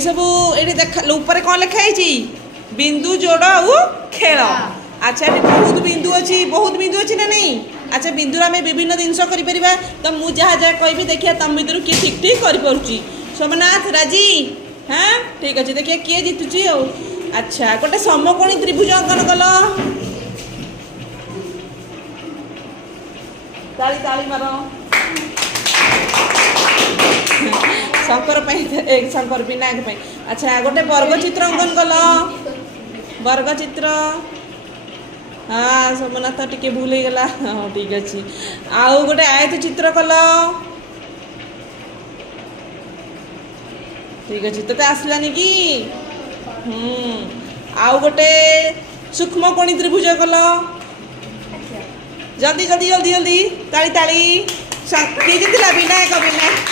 एठी सब एठी देख ऊपर कौन लिखा है बिंदु जोड़ आउ खेल। अच्छा ये बहुत बिंदु अच्छी ना नहीं। अच्छा बिंदु आम विभिन्न जिनस कर तो मुझे जहाँ जहाँ कहि देखिए तुम भर किए ठीक ठीक कर सोमनाथ राजी। हाँ ठीक अच्छे देखिए किए जीतुची। अच्छा गोटे समकोणी त्रिभुज अंकन कल ताली ताली मार शंकर शंकर विनायक। अच्छा गोटे वर्ग चित्र अंकन कल वर्ग चित्र। हाँ सोमनाथ टिके भूल हो गला। हाँ ठीक अच्छे आउ गोटे आयत चित्र कल ठीक अच्छे तो आसलानी कि आउ गोटे सूक्ष्म कोणी त्रिभुज कल जल्दी जल्दी जल्दी जल्दी ताली ताली किए विनायक विनायक